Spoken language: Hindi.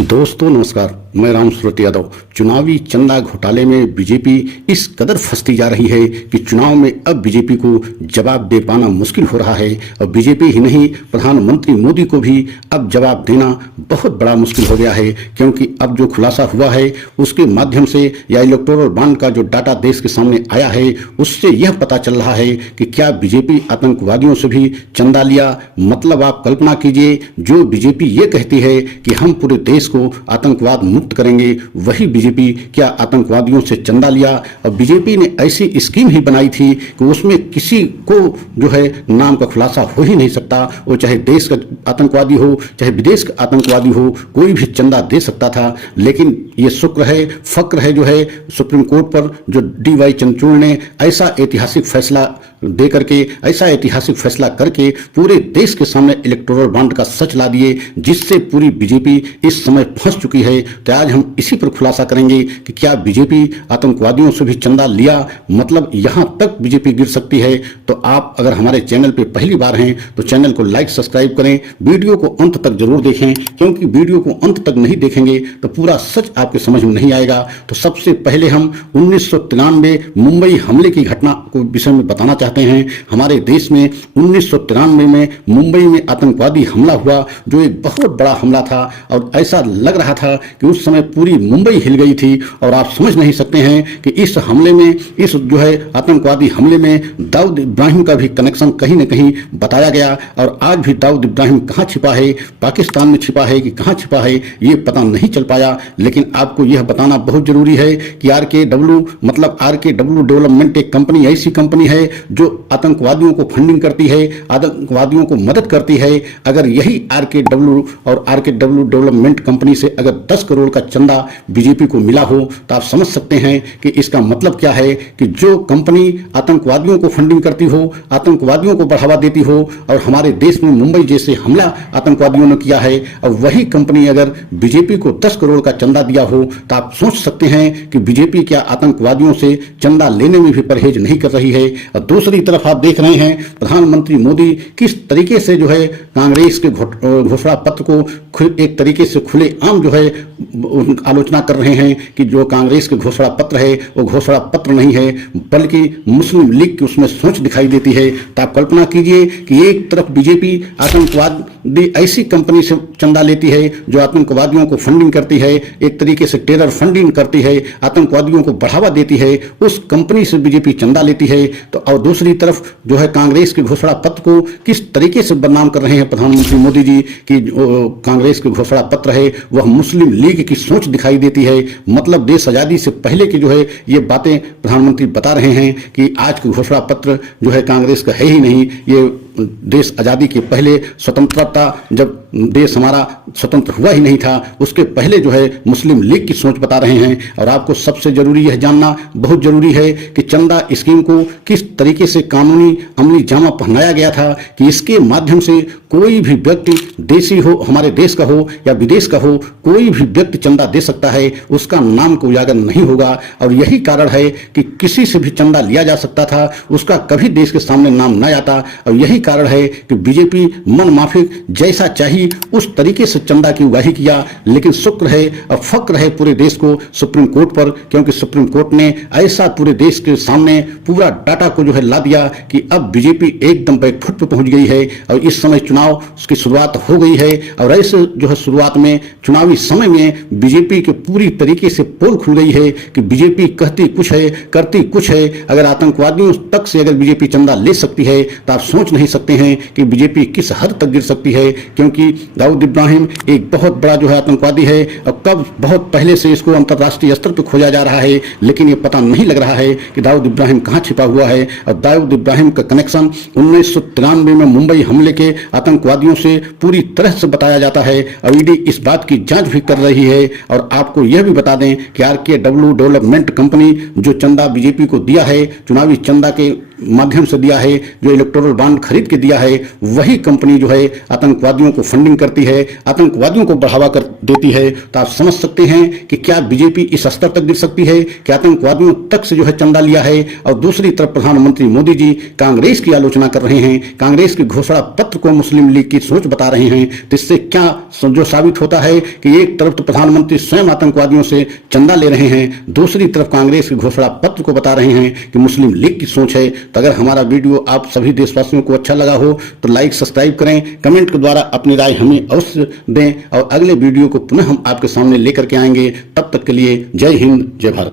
दोस्तों नमस्कार, मैं राम सूरत यादव। चुनावी चंदा घोटाले में बीजेपी इस कदर फंसती जा रही है कि चुनाव में अब बीजेपी को जवाब दे पाना मुश्किल हो रहा है और बीजेपी ही नहीं, प्रधानमंत्री मोदी को भी अब जवाब देना बहुत बड़ा मुश्किल हो गया है, क्योंकि अब जो खुलासा हुआ है उसके माध्यम से या इलेक्टोरल बॉन्ड का जो डाटा देश के सामने आया है उससे यह पता चल रहा है कि क्या बीजेपी आतंकवादियों से भी चंदा लिया। मतलब आप कल्पना कीजिए, जो बीजेपी ये कहती है कि हम पूरे देश को आतंकवाद मुक्त करेंगे, वही बीजेपी क्या आतंकवादियों से चंदा लिया। और बीजेपी ने ऐसी स्कीम ही बनाई थी कि उसमें किसी को जो है नाम का खुलासा हो ही नहीं सकता, वो चाहे देश का आतंकवादी हो चाहे विदेश का आतंकवादी हो, कोई भी चंदा दे सकता था। लेकिन ये शुक्र है, फक्र है जो है सुप्रीम कोर्ट पर, जो DY चंद्रचूड़ ने ऐसा ऐतिहासिक फैसला दे करके, ऐसा ऐतिहासिक फैसला करके पूरे देश के सामने इलेक्टोरल बॉन्ड का सच ला दिए, जिससे पूरी बीजेपी इस समय फंस चुकी है। तो आज हम इसी पर खुलासा करेंगे कि क्या बीजेपी आतंकवादियों से भी चंदा लिया, मतलब यहां तक बीजेपी गिर सकती है। तो आप अगर हमारे चैनल पे पहली बार हैं तो चैनल को लाइक सब्सक्राइब करें, वीडियो को अंत तक जरूर देखें, क्योंकि वीडियो को अंत तक नहीं देखेंगे तो पूरा सच आपके समझ में नहीं आएगा। तो सबसे पहले हम 1993 मुंबई हमले की घटना को विषय में बताना चाहते हैं। हमारे देश में 1993 में मुंबई में आतंकवादी हमला हुआ, जो एक बहुत बड़ा हमला था और ऐसा लग रहा था कि उस समय पूरी मुंबई हिल गई थी। और आप समझ नहीं सकते हैं कि इस हमले में, इस जो है आतंकवादी हमले में दाऊद इब्राहिम का भी कनेक्शन कहीं न कहीं बताया गया। और आज भी दाऊद इब्राहिम कहाँ छिपा है, पाकिस्तान में छिपा है कि कहाँ छिपा है, ये पता नहीं चल पाया। लेकिन आपको यह बताना बहुत जरूरी है कि RKW मतलब RKW डेवलपमेंट एक कंपनी, ऐसी कंपनी है जो आतंकवादियों को फंडिंग करती है, आतंकवादियों को मदद करती है। अगर यही RKW और RKW डेवलपमेंट कंपनी से अगर 10 करोड़ का चंदा बीजेपी को मिला हो तो आप समझ सकते हैं कि इसका मतलब क्या है कि जो कंपनी आतंकवादियों को फंडिंग करती हो, आतंकवादियों को बढ़ावा देती हो, और हमारे देश में मुंबई जैसे हमला आतंकवादियों ने किया है, और वही कंपनी अगर बीजेपी को 10 करोड़ का चंदा दिया हो तो आप सोच सकते हैं कि बीजेपी क्या आतंकवादियों से चंदा लेने में भी परहेज नहीं कर रही है। और दूसरी तरफ आप देख रहे हैं प्रधानमंत्री मोदी किस तरीके से जो है कांग्रेस के घोषणा पत्र को एक तरीके से खुलेआम जो है आलोचना कर रहे हैं कि जो कांग्रेस के घोषणा पत्र है वो घोषणा पत्र नहीं है, बल्कि मुस्लिम लीग की उसमें सोच दिखाई देती है। तो आप कल्पना कीजिए कि एक तरफ बीजेपी आतंकवादी ऐसी कंपनी से चंदा लेती है जो आतंकवादियों को फंडिंग करती है, एक तरीके से टेरर फंडिंग करती है, आतंकवादियों को बढ़ावा देती है, उस कंपनी से बीजेपी चंदा लेती है। तो और दूसरी तरफ जो है कांग्रेस के घोषणा पत्र को किस तरीके से बदनाम कर रहे हैं प्रधानमंत्री मोदी जी कि कांग्रेस के घोषणा पत्र है वह मुस्लिम लीग की सोच दिखाई देती है। मतलब देश आजादी से पहले की जो है ये बातें प्रधानमंत्री बता रहे हैं कि आज का घोषणा पत्र जो है कांग्रेस का है ही नहीं। ये देश आजादी के पहले, स्वतंत्रता जब देश हमारा स्वतंत्र हुआ ही नहीं था, उसके पहले जो है मुस्लिम लीग की सोच बता रहे हैं। और आपको सबसे जरूरी यह जानना बहुत जरूरी है कि चंदा स्कीम को किस तरीके से कानूनी अमली जामा पहनाया गया था कि इसके माध्यम से कोई भी व्यक्ति, देशी हो, हमारे देश का हो या विदेश का हो, कोई भी व्यक्ति चंदा दे सकता है, उसका नाम को उजागर नहीं होगा। और यही कारण है कि किसी से भी चंदा लिया जा सकता था, उसका कभी देश के सामने नाम न आता। और यही कारण है कि बीजेपी मन माफिक जैसा चाहिए उस तरीके से चंदा की उगाही किया। लेकिन शुक्र है और फक्र है पूरे देश को सुप्रीम कोर्ट पर, क्योंकि सुप्रीम कोर्ट ने ऐसा पूरे देश के सामने पूरा डाटा को जो है ला दिया कि अब बीजेपी एकदम बैकफुट पर पहुंच गई है और इस समय चुनाव की शुरुआत हो गई है। और ऐसे जो है शुरुआत में, चुनावी समय में बीजेपी के पूरी तरीके से पोल खुल गई है कि बीजेपी कहती कुछ है, करती कुछ है। अगर आतंकवादियों तक से अगर बीजेपी चंदा ले सकती है तो आप सोच नहीं सकते हैं कि बीजेपी किस हद तक गिर सकती है, क्योंकि दाऊद इब्राहिम एक बहुत बड़ा जो है आतंकवादी है और कब बहुत पहले से इसको अंतर्राष्ट्रीय स्तर पर खोजा जा रहा है, लेकिन ये पता नहीं लग रहा है कि दाऊद इब्राहिम कहाँ छिपा हुआ है। और दाऊद इब्राहिम का कनेक्शन 1993 में मुंबई हमले के आतंकवादियों से पूरी तरह से बताया जाता है और ईडी इस बात की जांच भी कर रही है। और आपको यह भी बता दें कि RKW डेवलपमेंट कंपनी जो चंदा बीजेपी को दिया है, चुनावी चंदा के माध्यम से दिया है, जो इलेक्टोरल बॉन्ड खरीद के दिया है, वही कंपनी जो है आतंकवादियों को फंडिंग करती है, आतंकवादियों को बढ़ावा कर देती है। तो आप समझ सकते हैं कि क्या बीजेपी इस स्तर तक गिर सकती है कि आतंकवादियों तक से जो है चंदा लिया है। और दूसरी तरफ प्रधानमंत्री मोदी जी कांग्रेस की आलोचना कर रहे हैं, कांग्रेस के घोषणा पत्र को मुस्लिम लीग की सोच बता रहे हैं। तो इससे क्या जो साबित होता है कि एक तरफ तो प्रधानमंत्री स्वयं आतंकवादियों से चंदा ले रहे हैं, दूसरी तरफ कांग्रेस के घोषणा पत्र को बता रहे हैं कि मुस्लिम लीग की सोच है। तो अगर हमारा वीडियो आप सभी देशवासियों को अच्छा लगा हो तो लाइक सब्सक्राइब करें, कमेंट के द्वारा अपनी राय हमें अवश्य दें और अगले वीडियो को पुनः हम आपके सामने लेकर के आएंगे। तब तक के लिए जय हिंद, जय भारत।